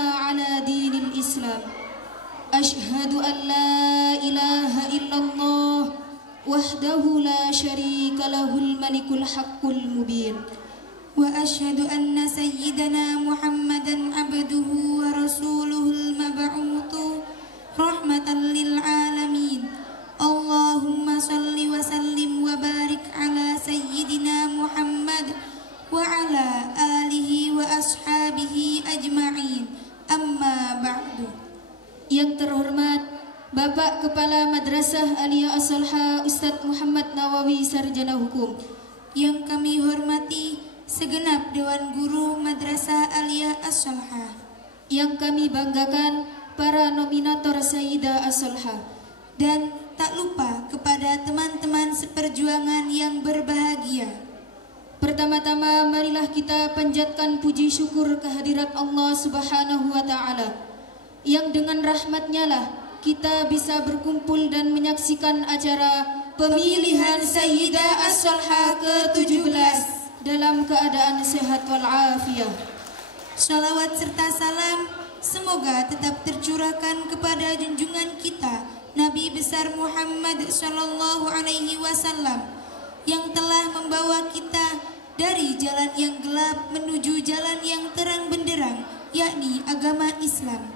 على دين الإسلام. أشهد أن لا إله إلا الله وحده لا شريك له الملك الحق المبين. وأشهد أن سيدنا محمدا عبده ورسوله المبعوث رحمة للعالمين. اللهم صل وسلم وبارك على سيدنا محمد وعلى آله وأصحابه أجمعين. أما بعد. Yang terhormat Bapak Kepala Madrasah Aliyah As-Solha Ustadz Muhammad Nawawi Sarjana Hukum. Yang kami hormati segenap Dewan Guru Madrasah Aliyah As-Solha. Yang kami banggakan para nominator Sayyidah As-Solha. Dan tak lupa kepada teman-teman seperjuangan yang berbahagia. Pertama-tama marilah kita panjatkan puji syukur kehadirat Allah Subhanahu wa Ta'ala, yang dengan rahmatnya lah kita bisa berkumpul dan menyaksikan acara pemilihan Sayyidah As-Solha ke-17 dalam keadaan sehat walafiat. Shalawat serta salam semoga tetap tercurahkan kepada junjungan kita Nabi besar Muhammad sallallahu alaihi wasallam yang telah membawa kita dari jalan yang gelap menuju jalan yang terang benderang, yakni agama Islam.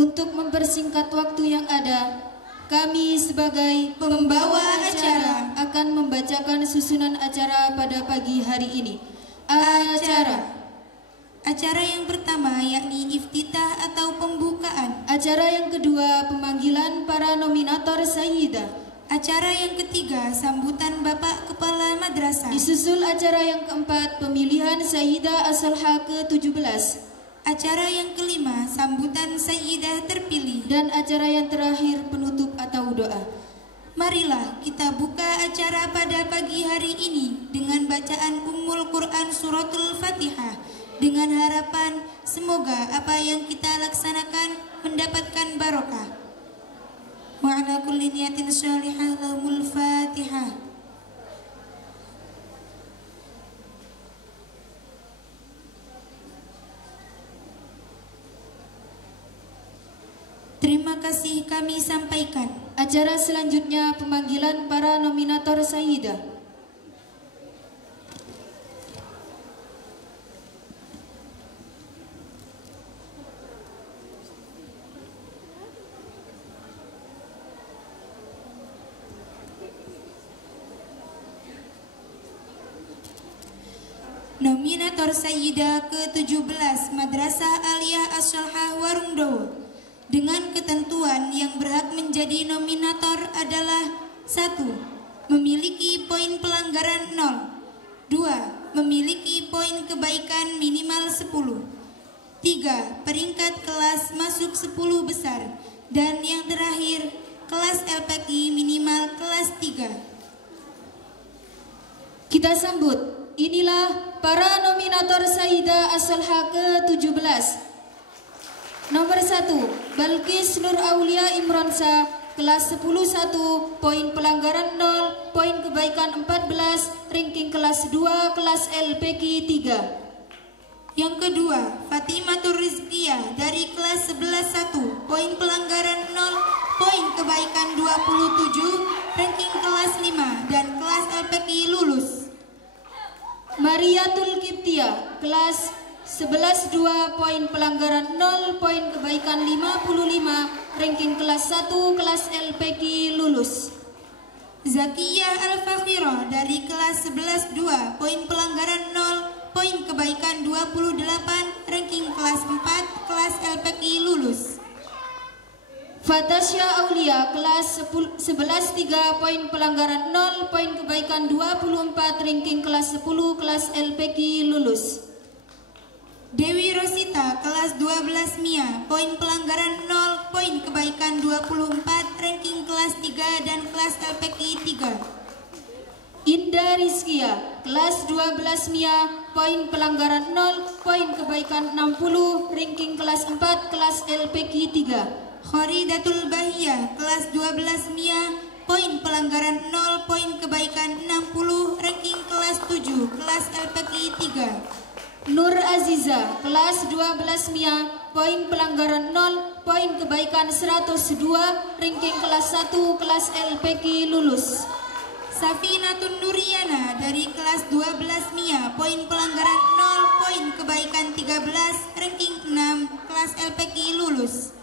Untuk mempersingkat waktu yang ada, kami sebagai pembawa acara akan membacakan susunan acara pada pagi hari ini. Acara yang pertama yakni iftitah atau pembukaan. Acara yang kedua pemanggilan para nominator Sayyidah. Acara yang ketiga sambutan Bapak Kepala Madrasah. Disusul acara yang keempat pemilihan Sayyidah As-Solha ke-17. Acara yang kelima sambutan Sayyidah terpilih. Dan acara yang terakhir penutup atau doa. Marilah kita buka acara pada pagi hari ini dengan bacaan Ummul Quran Suratul Fatihah, dengan harapan semoga apa yang kita laksanakan mendapatkan barokah. Wa ala kulli niyatin shalihah lahumul Fatihah. Terima kasih kami sampaikan. Acara selanjutnya pemanggilan para nominator Sayyidah. Nominator Sayyidah ke-17 Madrasah Aliyah As-Solha Warungdowo dengan ketentuan yang berhak menjadi nominator adalah 1. Memiliki poin pelanggaran 0. 2. Memiliki poin kebaikan minimal 10. 3. Peringkat kelas masuk 10 besar. Dan yang terakhir, kelas LPI minimal kelas 3. Kita sambut, inilah para nominator Sayyidah As-Solha ke-17. Nomor 1, Balkis Nur Aulia Imronsa, kelas 10-1, poin pelanggaran 0, poin kebaikan 14, ranking kelas 2, kelas LPQ 3. Yang kedua, Fatimatur Rizkiyah dari kelas 11-1, poin pelanggaran 0, poin kebaikan 27, ranking kelas 5 dan kelas LPQ lulus. Mariatul Kiptia, kelas 11-2, poin pelanggaran 0, poin kebaikan 55, ranking kelas 1, kelas LPQ lulus. Zakiyah Al-Fakhirah dari kelas 11-2, poin pelanggaran 0, poin kebaikan 28, ranking kelas 4, kelas LPQ lulus. Fatasya Aulia, kelas 11-3, poin pelanggaran 0, poin kebaikan 24, ranking kelas 10, kelas LPQ lulus. Dewi Rosita, kelas 12 Mia, poin pelanggaran 0, poin kebaikan 24, ranking kelas 3 dan kelas LPQ 3. Indah Rizkia, kelas 12 Mia, poin pelanggaran 0, poin kebaikan 60, ranking kelas 4, kelas LPQ 3. Khoridatul Bahiyah, kelas 12 Mia, poin pelanggaran 0, poin kebaikan 60, ranking kelas 7, kelas LPQ 3. Nur Aziza, kelas 12 MIA, poin pelanggaran 0, poin kebaikan 102, ranking kelas 1, kelas LPQ lulus. Safinatun Nuriana dari kelas 12 MIA, poin pelanggaran 0, poin kebaikan 13, ranking 6, kelas LPQ lulus.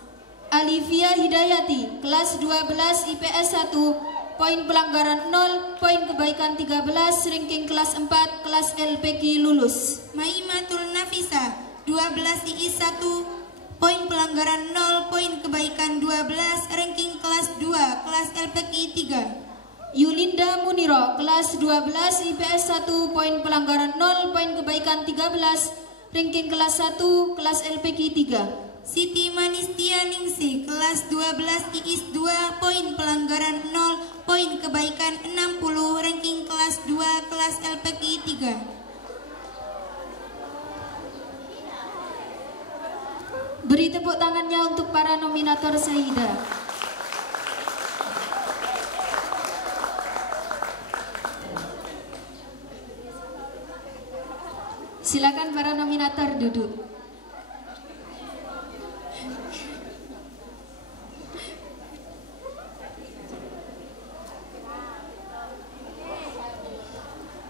Alivia Hidayati, kelas 12 IPS 1, poin pelanggaran 0, poin kebaikan 13, ranking kelas 4, kelas LPQ lulus. Maimatul Nafisa, 12 IIS 1, poin pelanggaran 0, poin kebaikan 12, ranking kelas 2, kelas LPQ 3. Yulinda Muniro, kelas 12 IPS 1, poin pelanggaran 0, poin kebaikan 13, ranking kelas 1, kelas LPQ 3. Siti Manistia Ningsih, kelas 12 IIS 2, poin pelanggaran 0, poin kebaikan 60, ranking kelas 2, kelas LPQ 3. Beri tepuk tangannya untuk para nominator Sayyidah. Silakan para nominator duduk.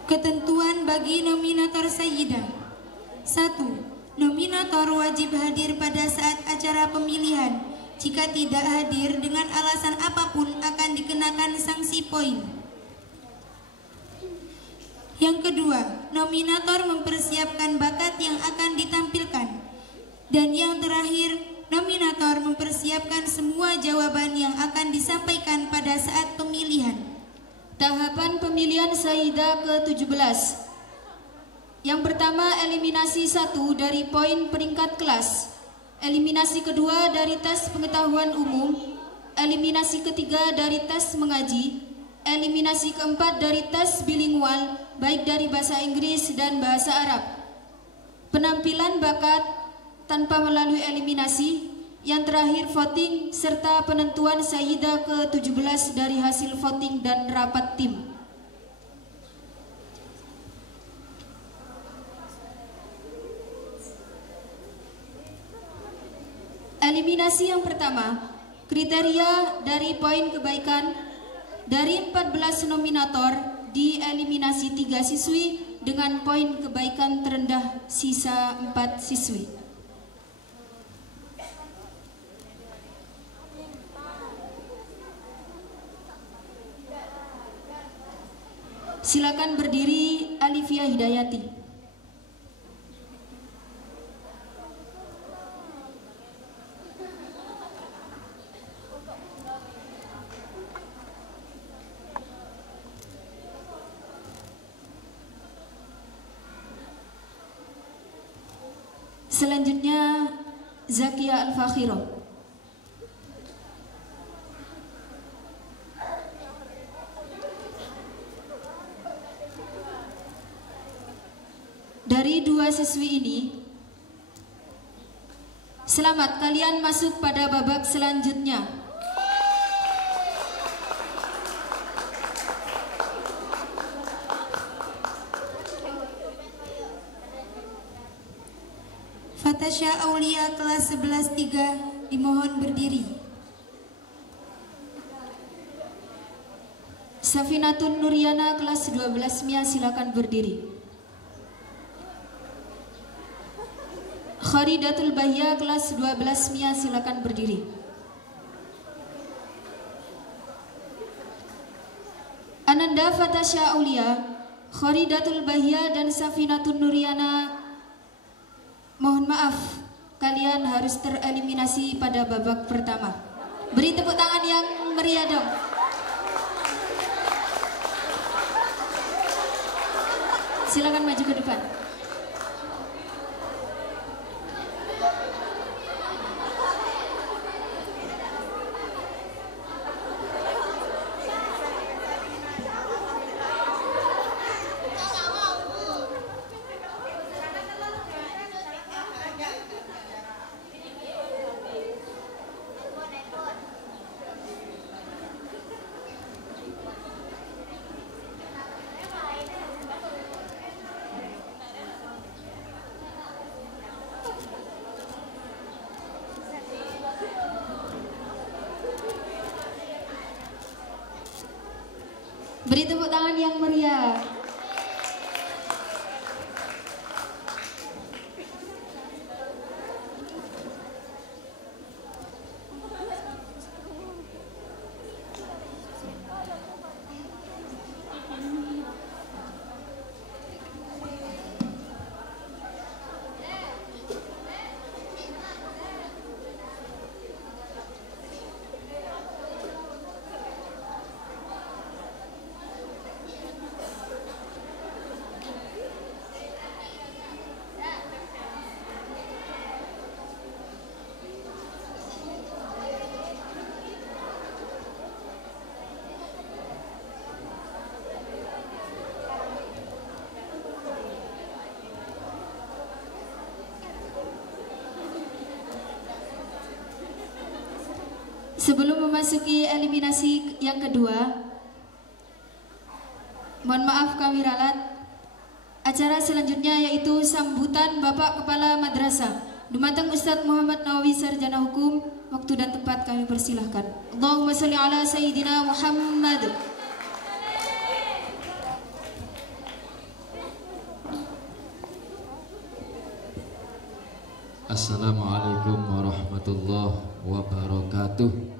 Ketentuan bagi nominator Sayyidah. 1. Nominator wajib hadir pada saat acara pemilihan. Jika tidak hadir dengan alasan apapun akan dikenakan sanksi poin. Yang kedua, nominator mempersiapkan bakat yang akan ditampilkan. Dan yang terakhir, nominator mempersiapkan semua jawaban yang akan disampaikan pada saat pemilihan. Tahapan pemilihan Sayyidah ke-17. Yang pertama, eliminasi 1 dari poin peringkat kelas. Eliminasi kedua dari tes pengetahuan umum. Eliminasi ketiga dari tes mengaji. Eliminasi keempat dari tes bilingual, baik dari bahasa Inggris dan bahasa Arab. Penampilan bakat tanpa melalui eliminasi. Yang terakhir, voting serta penentuan Sayyidah ke-17 dari hasil voting dan rapat tim. Eliminasi yang pertama, kriteria dari poin kebaikan. Dari 14 nominator, dieliminasi 3 siswi dengan poin kebaikan terendah, sisa 4 siswi. Silakan berdiri, Alivia Hidayati. Selanjutnya Zakia Al-Fakhiro. Dari 2 siswi ini, selamat, kalian masuk pada babak selanjutnya. Fatasha Aulia kelas 11-3 dimohon berdiri. Safinatun Nuriana kelas 12 MIA, silakan berdiri. Kharidatul Bahya kelas 12 MIA, silakan berdiri. Ananda Fatasha Aulia, Kharidatul Bahya dan Safinatun Nuriana, mohon maaf, kalian harus tereliminasi pada babak pertama. Beri tepuk tangan yang meriah dong. Silakan maju ke depan. Beri tepuk tangan yang meriah. Sebelum memasuki eliminasi yang kedua, mohon maaf kami ralat. Acara selanjutnya yaitu sambutan Bapak Kepala Madrasah Dumateng Ustadz Muhammad Nawawi Sarjana Hukum. Waktu dan tempat kami persilahkan. Allahumma sholli ala Sayyidina Muhammad. Assalamualaikum warahmatullahi wabarakatuh.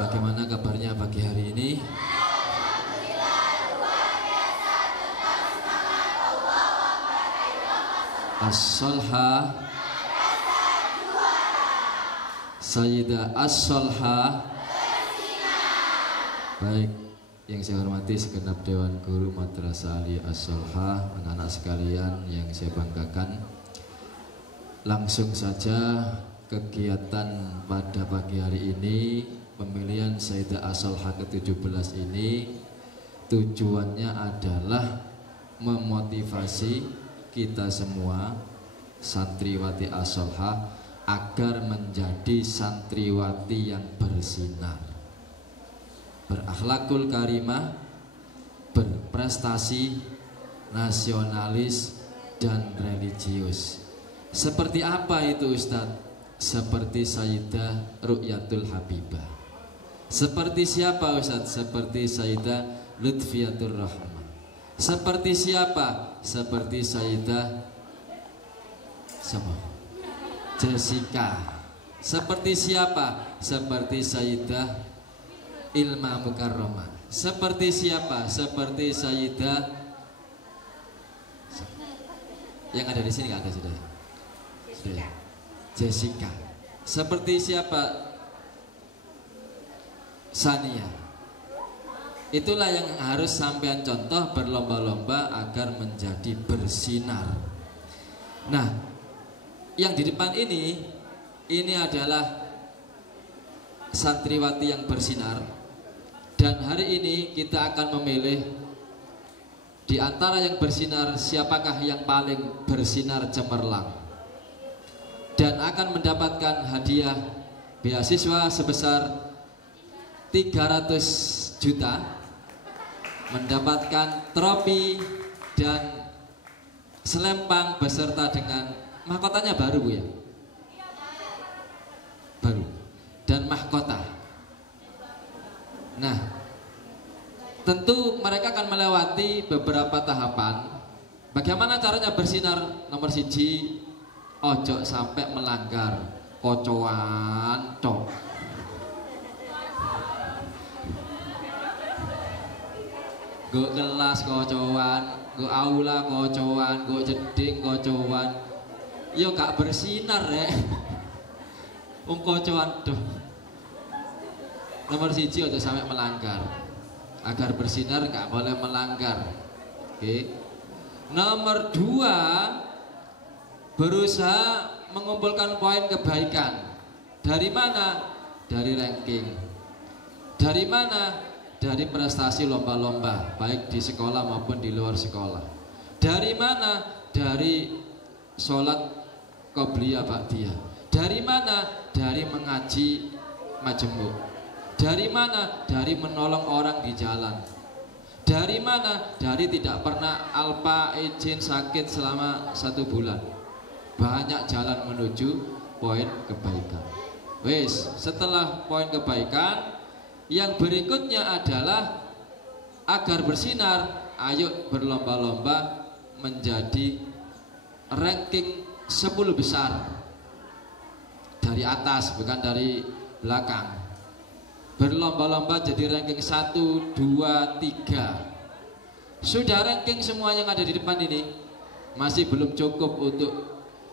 Bagaimana kabarnya pagi hari ini? As-Solha Sayyidah As-Solha. Baik, yang saya hormati segenap Dewan Guru Madrasah Aliyah As-Solha, anak-anak sekalian yang saya banggakan. Langsung saja kegiatan pada pagi hari ini, pemilihan Sayyidah As-Solha ke-17 ini tujuannya adalah memotivasi kita semua santriwati As-Solha agar menjadi santriwati yang bersinar, berakhlakul karimah, berprestasi, nasionalis, dan religius. Seperti apa itu Ustadz? Seperti Sayyidah Ru'yatul Habibah. Seperti siapa Ustadz? Seperti Sayyidah Lutfiyatur Rahmah. Seperti siapa? Seperti Sayyidah siapa? Jessica. Seperti siapa? Seperti Sayyidah Ilma Mukarramah. Seperti siapa? Seperti Sayyidah yang ada di sini nggak ada sudah. Jessica. Seperti siapa? Sania. Itulah yang harus sampean contoh berlomba-lomba agar menjadi bersinar. Nah, yang di depan ini adalah santriwati yang bersinar. Dan hari ini kita akan memilih di antara yang bersinar siapakah yang paling bersinar cemerlang, dan akan mendapatkan hadiah beasiswa sebesar 300 juta, mendapatkan trofi dan selempang beserta dengan mahkotanya baru Bu ya? Baru. Dan mahkota. Nah, tentu mereka akan melewati beberapa tahapan. Bagaimana caranya bersinar? Nomor 1, ojo sampai melanggar kocoan tok. Go kelas kocoan, go aula kocoan, go jeding kocoan. Yo gak bersinar rek. Kocoan tuh. Nomor 1 ojo sampai melanggar. Agar bersinar gak boleh melanggar. Oke. Nomor 2, berusaha mengumpulkan poin kebaikan. Dari mana? Dari ranking. Dari mana? Dari prestasi lomba-lomba, baik di sekolah maupun di luar sekolah. Dari mana? Dari sholat qobliyah ba'diyah. Dari mana? Dari mengaji majemuk. Dari mana? Dari menolong orang di jalan. Dari mana? Dari tidak pernah alpa izin sakit selama 1 bulan. Banyak jalan menuju poin kebaikan. Wes, setelah poin kebaikan, Yang berikutnya adalah agar bersinar, ayo berlomba-lomba menjadi ranking 10 besar dari atas, bukan dari belakang. Berlomba-lomba jadi ranking 1, 2, 3. Sudah ranking semua yang ada di depan ini, masih belum cukup untuk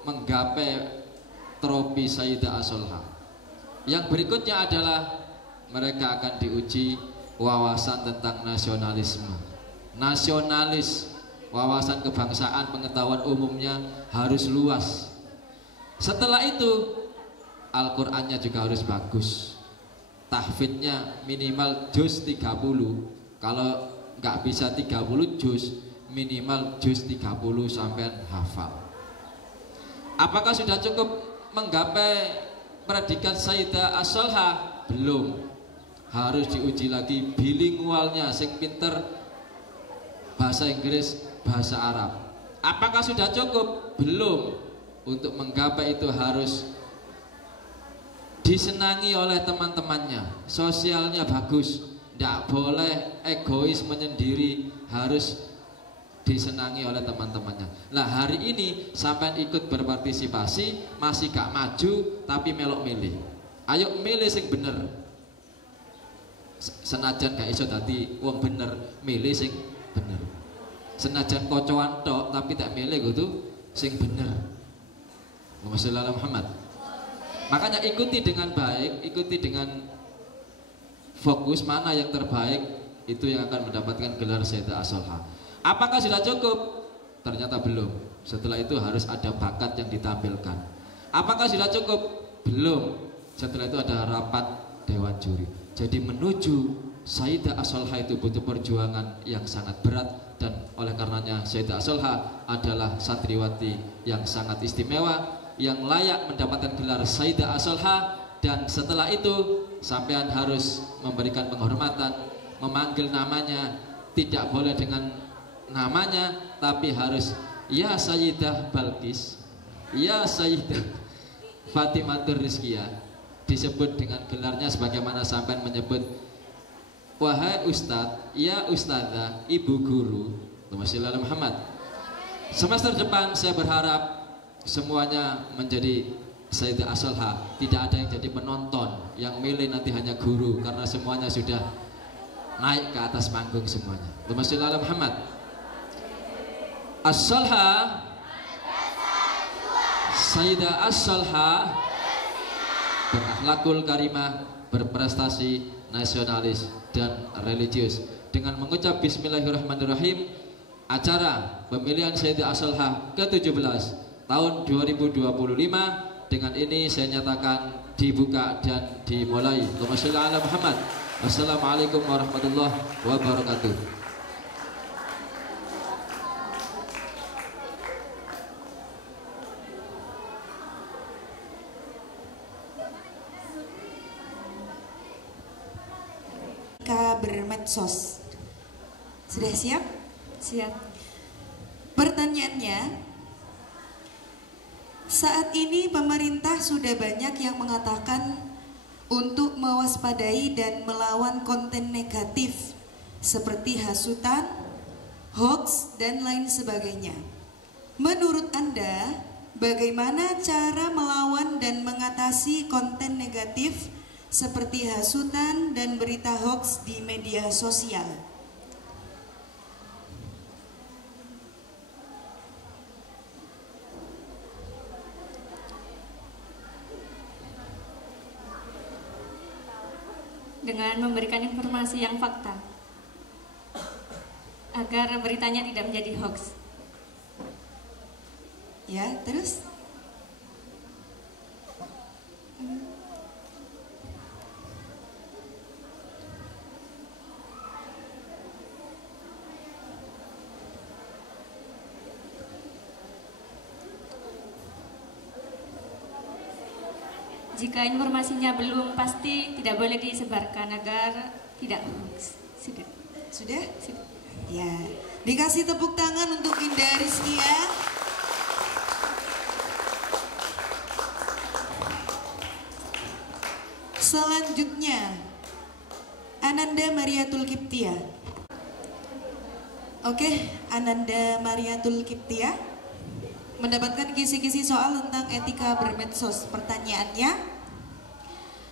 menggapai trofi Sayyidah As-Solha. Yang berikutnya adalah mereka akan diuji wawasan tentang nasionalisme. Nasionalis, wawasan kebangsaan, pengetahuan umumnya harus luas. Setelah itu Al-Qur'annya juga harus bagus. Tahfidnya minimal juz 30. Kalau nggak bisa 30 juz, minimal juz 30 sampai hafal. Apakah sudah cukup menggapai predikat Sayyidah As-Solha? Belum. Harus diuji lagi bilingualnya, sing pinter bahasa Inggris, bahasa Arab. Apakah sudah cukup? Belum. Untuk menggapai itu harus disenangi oleh teman-temannya, sosialnya bagus, tidak boleh egois menyendiri, harus disenangi oleh teman-temannya. Nah hari ini sampai ikut berpartisipasi, masih gak maju tapi melok milih. Ayo milih sing bener. Senajan gak iso dadi wong bener, milih sing bener. Senajan kocoan tok tapi tak milih kudu sing bener. Muhammad Muhammad. Makanya ikuti dengan baik, ikuti dengan fokus mana yang terbaik, itu yang akan mendapatkan gelar Sayyidah As-Solha. Apakah sudah cukup? Ternyata belum. Setelah itu harus ada bakat yang ditampilkan. Apakah sudah cukup? Belum. Setelah itu ada rapat dewan juri. Jadi menuju Sayyidah As-Solha itu butuh perjuangan yang sangat berat, dan oleh karenanya Sayyidah As-Solha adalah santriwati yang sangat istimewa, yang layak mendapatkan gelar Sayyidah As-Solha. Dan setelah itu sampean harus memberikan penghormatan, memanggil namanya, tidak boleh dengan namanya, tapi harus ya Sayyidah Balkis, ya Sayyidah Fatimatur Rizkiyah, disebut dengan gelarnya sebagaimana sampean menyebut wahai Ustadz, ya Ustadzah, Ibu Guru. Muhammad. Semester depan saya berharap semuanya menjadi Sayyidah As-Solha. Tidak ada yang jadi penonton, yang milih nanti hanya guru, karena semuanya sudah naik ke atas panggung semuanya. Muhammad. As-Solha, Sayyidah As-Solha berakhlakul karimah, berprestasi, nasionalis dan religius. Dengan mengucap bismillahirrahmanirrahim, acara pemilihan Sayyidah As-Solha ke-17 tahun 2025 dengan ini saya nyatakan dibuka dan dimulai. Muhammad. Wassalamualaikum warahmatullahi wabarakatuh. Kita bermedsos. Sudah siap? Siap. Pertanyaannya, saat ini pemerintah sudah banyak yang mengatakan untuk mewaspadai dan melawan konten negatif seperti hasutan, hoax, dan lain sebagainya. Menurut Anda, bagaimana cara melawan dan mengatasi konten negatif seperti hasutan dan berita hoax di media sosial? Dengan memberikan informasi yang fakta agar beritanya tidak menjadi hoax. Ya, terus? Jika informasinya belum pasti, tidak boleh disebarkan agar tidak hoax. Sudah? Sudah? Sudah. Ya, dikasih tepuk tangan untuk Indah Rizkia. Selanjutnya, Ananda Mariatul Kiptia. Oke, Ananda Mariatul Kiptia mendapatkan kisi-kisi soal tentang etika bermedsos. Pertanyaannya,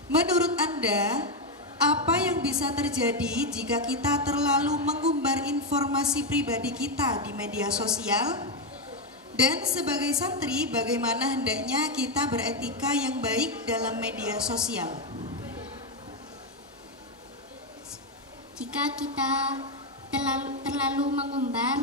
menurut Anda, apa yang bisa terjadi jika kita terlalu mengumbar informasi pribadi kita di media sosial? Dan sebagai santri, bagaimana hendaknya kita beretika yang baik dalam media sosial? Jika kita terlalu mengumbar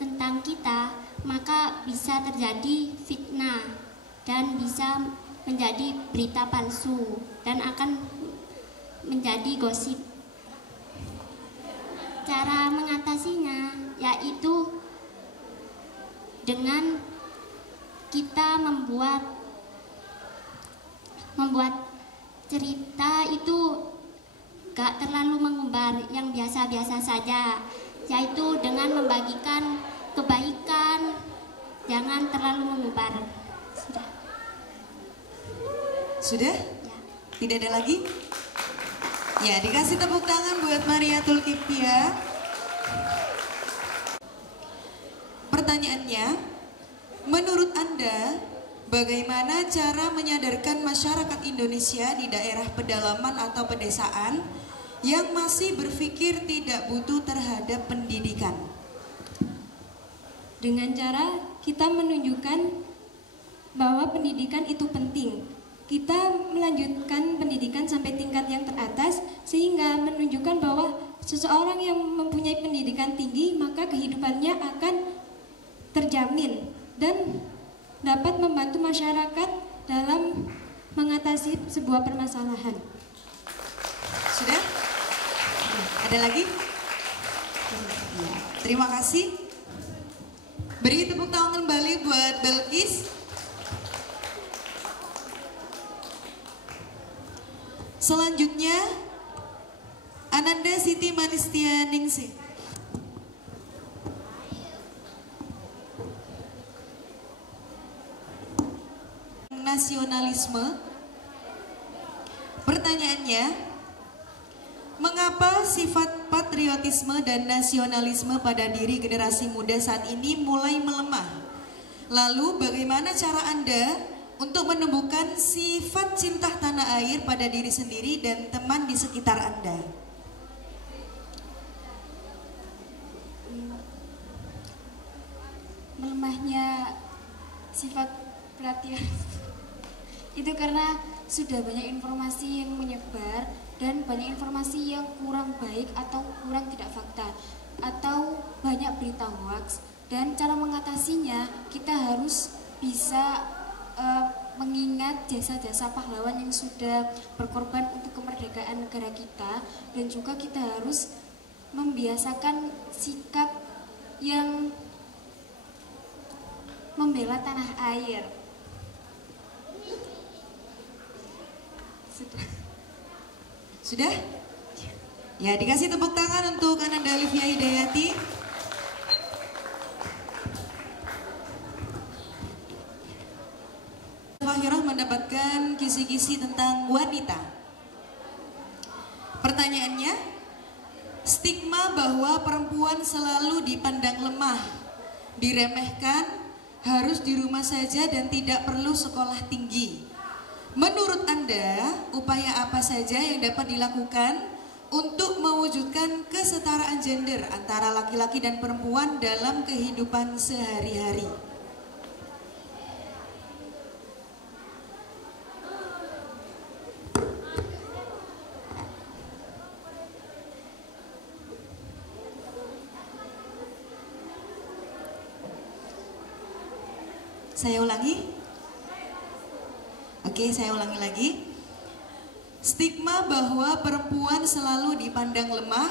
tentang kita, maka bisa terjadi fitnah dan bisa menjadi berita palsu dan akan menjadi gosip. Cara mengatasinya yaitu dengan kita membuat cerita itu gak terlalu mengumbar, yang biasa-biasa saja, yaitu dengan membagikan kebaikan, jangan terlalu mengumbar. Sudah? Ya. Tidak ada lagi? Ya, dikasih tepuk tangan buat Mariatul Kiptia. Pertanyaannya, menurut Anda, bagaimana cara menyadarkan masyarakat Indonesia di daerah pedalaman atau pedesaan yang masih berpikir tidak butuh terhadap pendidikan? Dengan cara kita menunjukkan bahwa pendidikan itu penting. Kita melanjutkan pendidikan sampai tingkat yang teratas sehingga menunjukkan bahwa seseorang yang mempunyai pendidikan tinggi maka kehidupannya akan terjamin dan dapat membantu masyarakat dalam mengatasi sebuah permasalahan. Sudah? Ada lagi? Terima kasih. Beri tepuk tangan kembali buat Belkis. Selanjutnya, Ananda Siti Manistia Ningsih. Nasionalisme. Pertanyaannya, mengapa sifat patriotisme dan nasionalisme pada diri generasi muda saat ini mulai melemah? Lalu bagaimana cara Anda untuk menumbuhkan sifat cinta tanah air pada diri sendiri dan teman di sekitar Anda? Melemahnya sifat perhatian itu karena sudah banyak informasi yang menyebar dan banyak informasi yang kurang baik atau kurang tidak fakta atau banyak berita hoax, dan cara mengatasinya kita harus bisa mengingat jasa-jasa pahlawan yang sudah berkorban untuk kemerdekaan negara kita, dan juga kita harus membiasakan sikap yang membela tanah air. Sudah? Ya, dikasih tepuk tangan untuk Ananda Olivia Hidayati. Fahirah mendapatkan kisi-kisi tentang wanita. Pertanyaannya, stigma bahwa perempuan selalu dipandang lemah, diremehkan, harus di rumah saja dan tidak perlu sekolah tinggi. Menurut Anda, upaya apa saja yang dapat dilakukan untuk mewujudkan kesetaraan gender antara laki-laki dan perempuan dalam kehidupan sehari-hari? Saya ulangi. Oke, saya ulangi lagi. Stigma bahwa perempuan selalu dipandang lemah,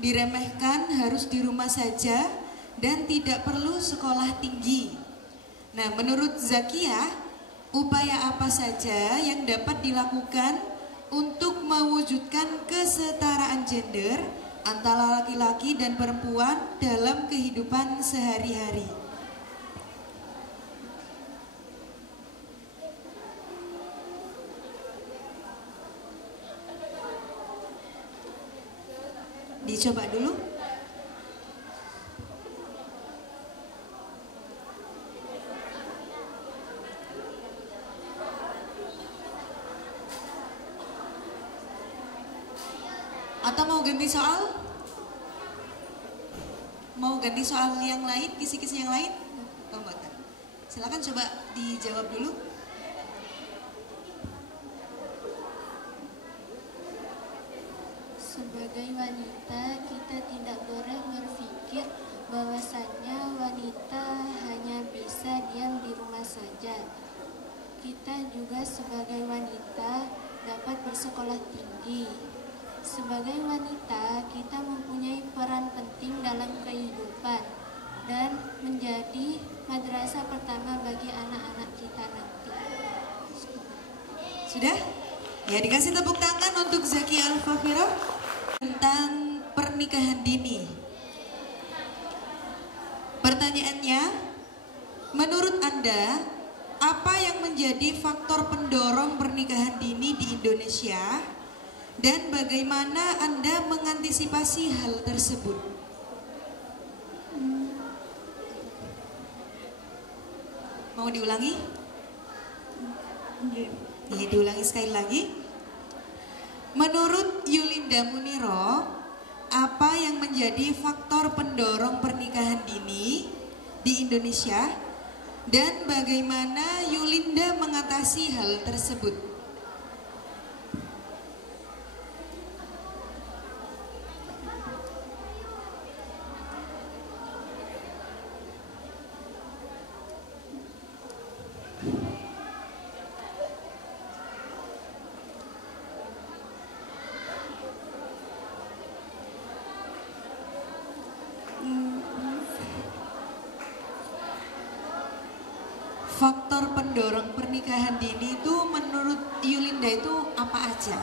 diremehkan, harus di rumah saja, dan tidak perlu sekolah tinggi. Nah, menurut Zakia, upaya apa saja yang dapat dilakukan untuk mewujudkan kesetaraan gender antara laki-laki dan perempuan dalam kehidupan sehari-hari? dicoba dulu. Atau mau ganti soal? Mau ganti soal yang lain, kisi-kisi yang lain? Oh, mboten. Silakan coba dijawab dulu. Sebagai wanita, kita tidak boleh berpikir bahwasannya wanita hanya bisa diam di rumah saja. Kita juga sebagai wanita dapat bersekolah tinggi. Sebagai wanita, kita mempunyai peran penting dalam kehidupan dan menjadi madrasah pertama bagi anak-anak kita nanti. Sudah? Ya, dikasih tepuk tangan untuk Zaki Al-Fafira tentang pernikahan dini. Pertanyaannya, menurut Anda, apa yang menjadi faktor pendorong pernikahan dini di Indonesia? Dan bagaimana Anda mengantisipasi hal tersebut? Mau diulangi? Ya, diulangi sekali lagi. Menurut Yulinda Muniro, apa yang menjadi faktor pendorong pernikahan dini di Indonesia? Dan bagaimana Yulinda mengatasi hal tersebut? Faktor pendorong pernikahan dini itu menurut Yulinda itu apa aja?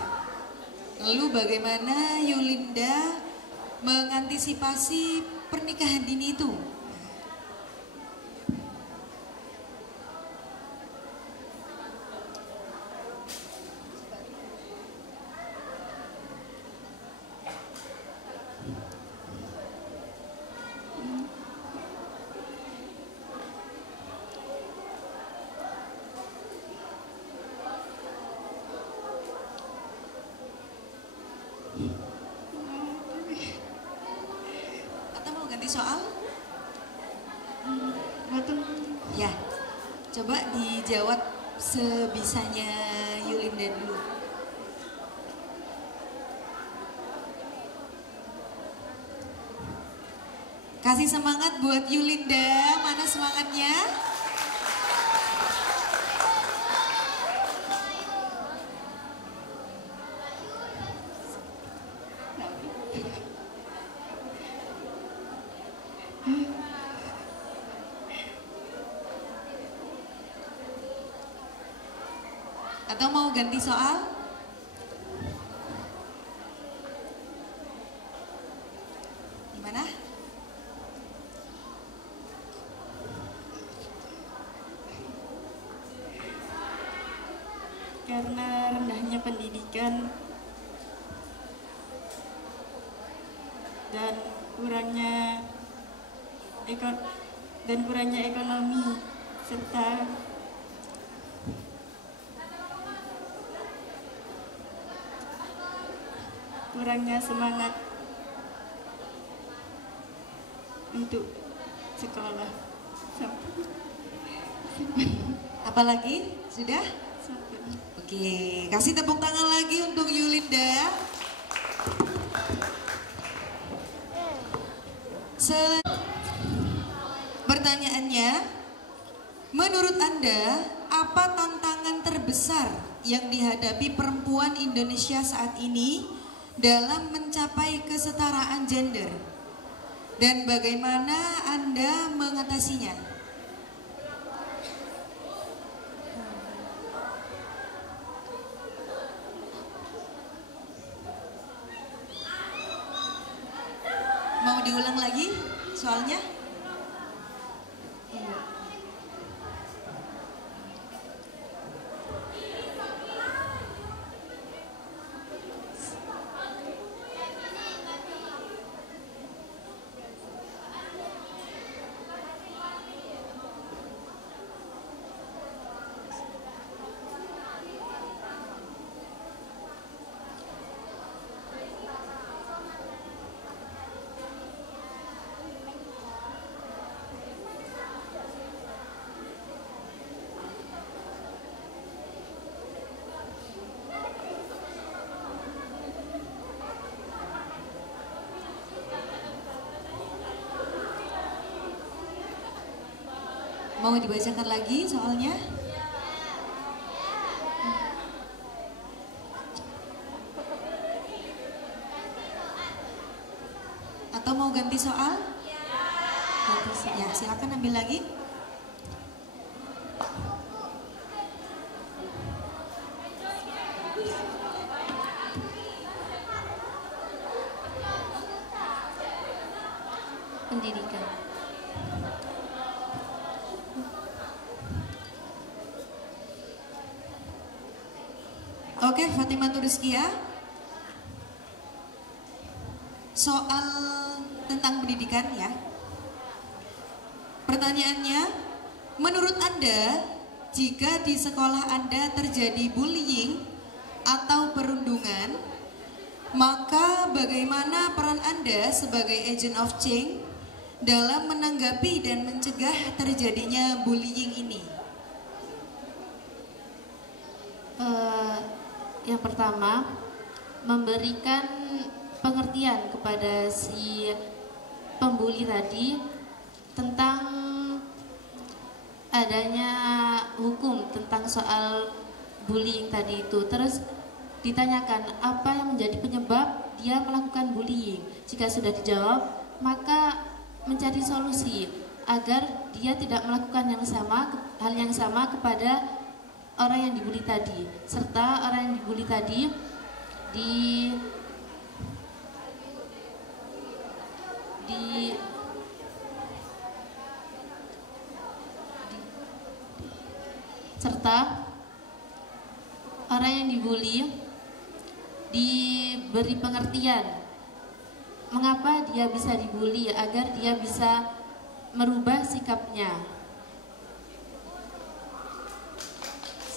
Lalu bagaimana Yulinda mengantisipasi pernikahan dini itu? Atau mau ganti soal? Ya, coba dijawab sebisanya Yulinda dulu. Kasih semangat buat Yulinda, mana semangatnya? Atau mau ganti soal? Gimana? Karena rendahnya pendidikan dan kurangnya ekonomi serta kurangnya semangat untuk sekolah. Apalagi? Sudah? Oke, kasih tepuk tangan lagi untuk Yulinda. Pertanyaannya, menurut Anda, apa tantangan terbesar yang dihadapi perempuan Indonesia saat ini dalam mencapai kesetaraan gender? Dan bagaimana Anda mengatasinya? Mau diulang lagi soalnya? Mau dibacakan lagi soalnya? Atau mau ganti soal? Ganti soal. Ya, silakan ambil lagi. Pendidikan. Oke, Fatimah Rizkia. Soal tentang pendidikan ya. Pertanyaannya, menurut Anda, jika di sekolah Anda terjadi bullying atau perundungan, maka bagaimana peran Anda sebagai agent of change dalam menanggapi dan mencegah terjadinya bullying ini? Yang pertama, memberikan pengertian kepada si pembuli tadi tentang adanya hukum tentang soal bullying tadi itu. Terus ditanyakan apa yang menjadi penyebab dia melakukan bullying. Jika sudah dijawab, maka mencari solusi agar dia tidak melakukan hal yang sama kepada orang yang dibully tadi, serta orang yang dibully tadi serta orang yang dibully diberi pengertian mengapa dia bisa dibully agar dia bisa merubah sikapnya.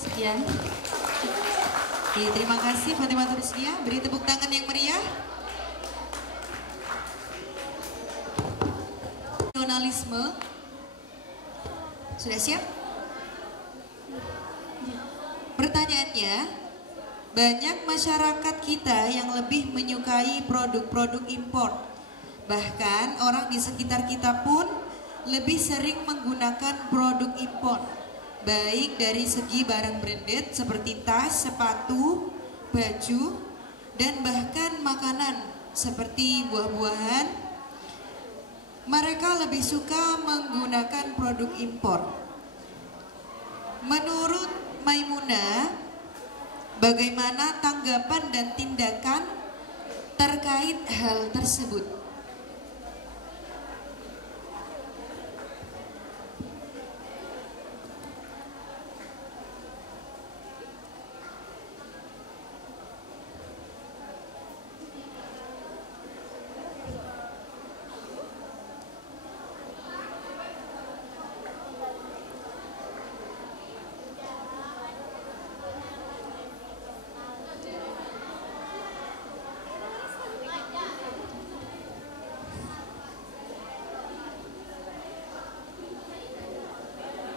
Sekian. Oke, terima kasih Fatimah Rizkia. Beri tepuk tangan yang meriah. Nasionalisme. Sudah siap? Pertanyaannya, banyak masyarakat kita yang lebih menyukai produk-produk impor. Bahkan orang di sekitar kita pun lebih sering menggunakan produk impor. Baik dari segi barang branded seperti tas, sepatu, baju, dan bahkan makanan seperti buah-buahan. Mereka lebih suka menggunakan produk impor. Menurut Maimunah, bagaimana tanggapan dan tindakan terkait hal tersebut?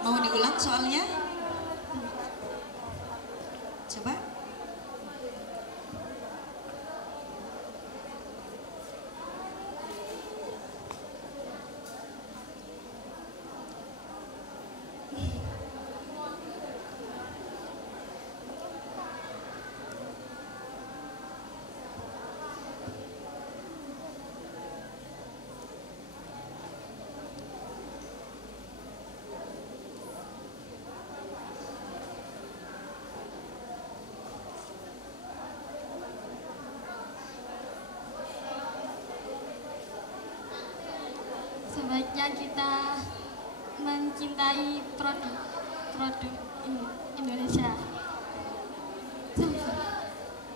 Mau diulang soalnya? Coba. Sebaiknya kita mencintai produk Indonesia.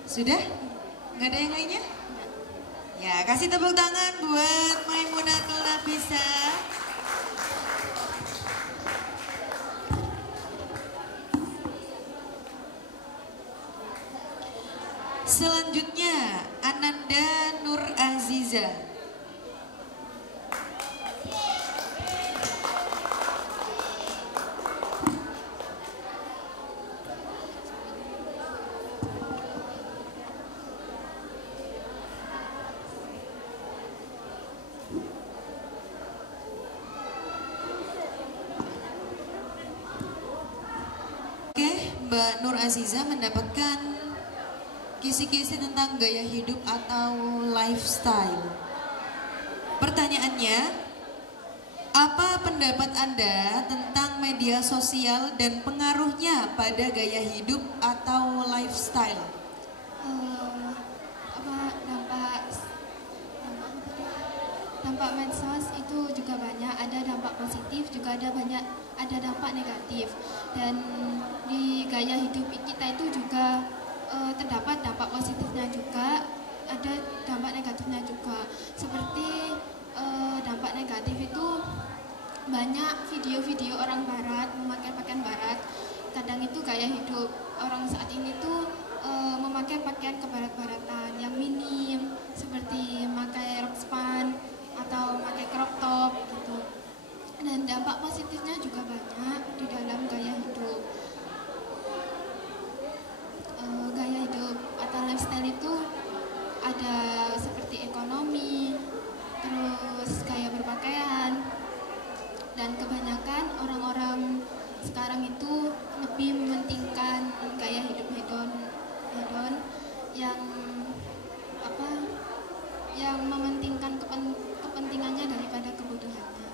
Sudah? Nggak ada yang lainnya? Ya, kasih tepuk tangan buat Maimunatul Nafisah. Selanjutnya, Ananda Nur Aziza. Mbak Nur Aziza mendapatkan kisi-kisi tentang gaya hidup atau lifestyle. Pertanyaannya, apa pendapat Anda tentang media sosial dan pengaruhnya pada gaya hidup atau lifestyle? Dampak medsos itu juga banyak, ada dampak positif juga ada dampak negatif, dan di gaya hidup kita itu juga terdapat dampak positifnya juga, ada dampak negatifnya juga. Seperti dampak negatif itu banyak video-video orang barat memakai pakaian barat, kadang itu gaya hidup orang saat ini tuh memakai pakaian kebarat-baratan yang minim, seperti memakai rok span atau pakai crop top gitu. Dan dampak positifnya juga banyak di dalam gaya hidup. Gaya hidup atau lifestyle itu ada seperti ekonomi, terus gaya berpakaian, dan kebanyakan orang-orang sekarang itu lebih mementingkan gaya hidup hedon yang mementingkan kepentingannya daripada kebutuhannya.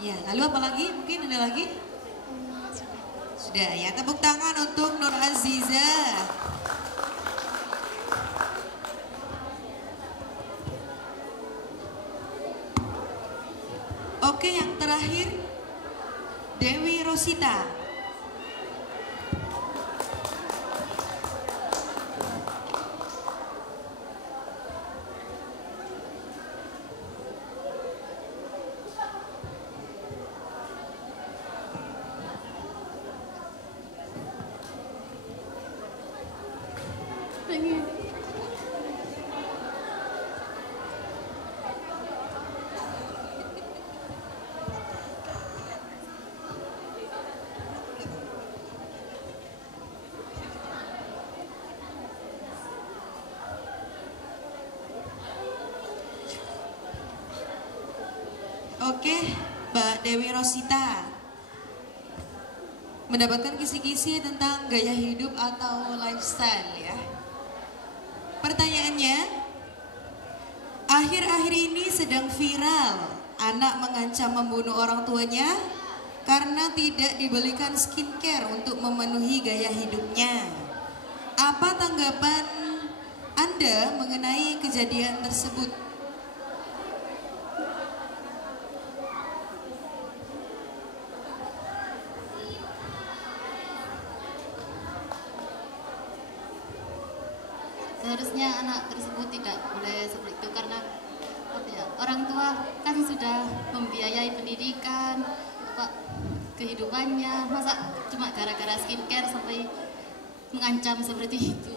Ya, lalu apa lagi? Mungkin ada lagi? Sudah ya, tepuk tangan untuk Nur Aziza. Oke, yang terakhir Dewi Rosita. Oke, Mbak Dewi Rosita mendapatkan kisi-kisi tentang gaya hidup atau lifestyle ya. Pertanyaannya, akhir-akhir ini sedang viral anak mengancam membunuh orang tuanya karena tidak dibelikan skincare untuk memenuhi gaya hidupnya. Apa tanggapan Anda mengenai kejadian tersebut? Seharusnya anak tersebut tidak boleh seperti itu, karena orang tua kan sudah membiayai pendidikan, kehidupannya, masa cuma gara-gara skincare sampai mengancam seperti itu.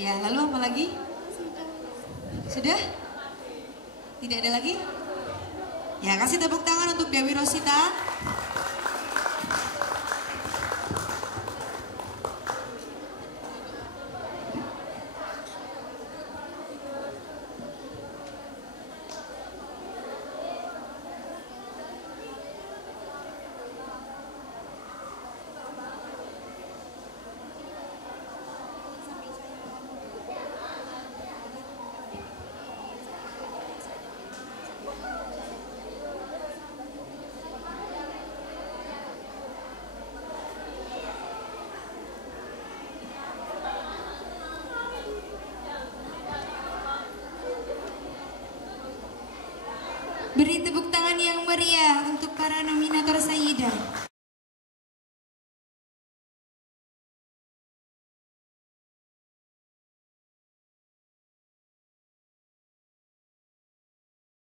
Ya, lalu apa lagi? Sudah? Tidak ada lagi? Ya, kasih tepuk tangan untuk Dewi Rosita. Beri tepuk tangan yang meriah untuk para nominator Sayyidah.